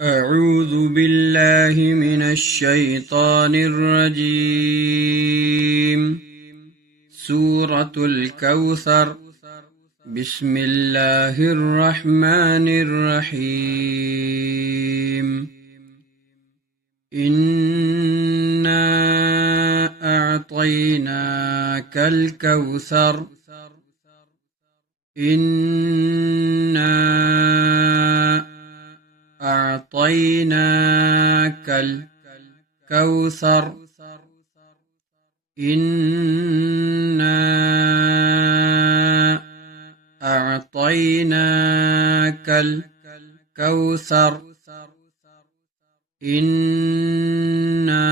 أعوذ بالله من الشيطان الرجيم. سورة الكوثر. بسم الله الرحمن الرحيم. إنا أعطيناك الكوثر. إنا أعطيناك الكوثر. إنا أعطيناك الكوثر. إنا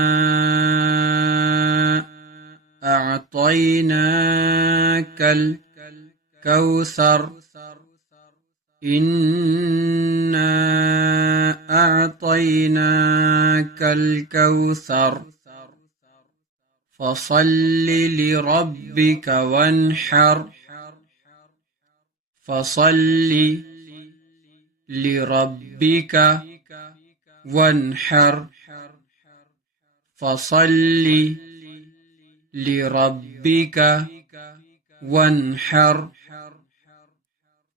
أعطيناك الكوثر. إنا أعطيناك الكوثر. فصل لربك وانحر. فصل لربك وانحر. فصل لربك وانحر.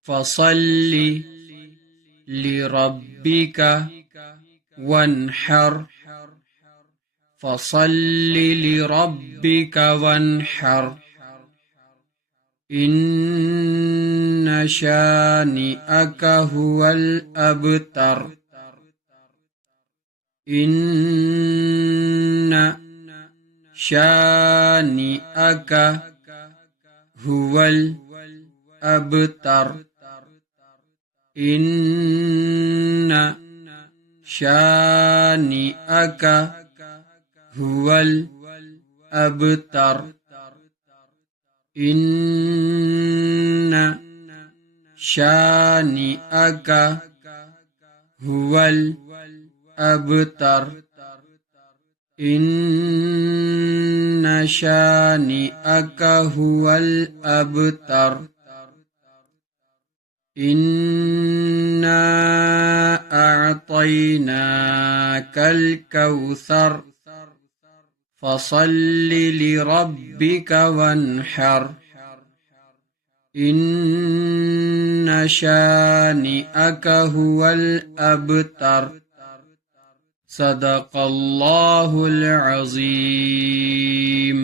فصل لربك وانحر. فصل لربك وانحر. إن شانئك هو الأبتر. إن شانئك هو الأبتر. إن شانئك هو الأبتر. إن شانئك هو الأبتر. إن شانئك هو الأبتر. إنا أعطيناك الكوثر. فصل لربك وانحر. إن شانئك هو الأبتر. صدق الله العظيم.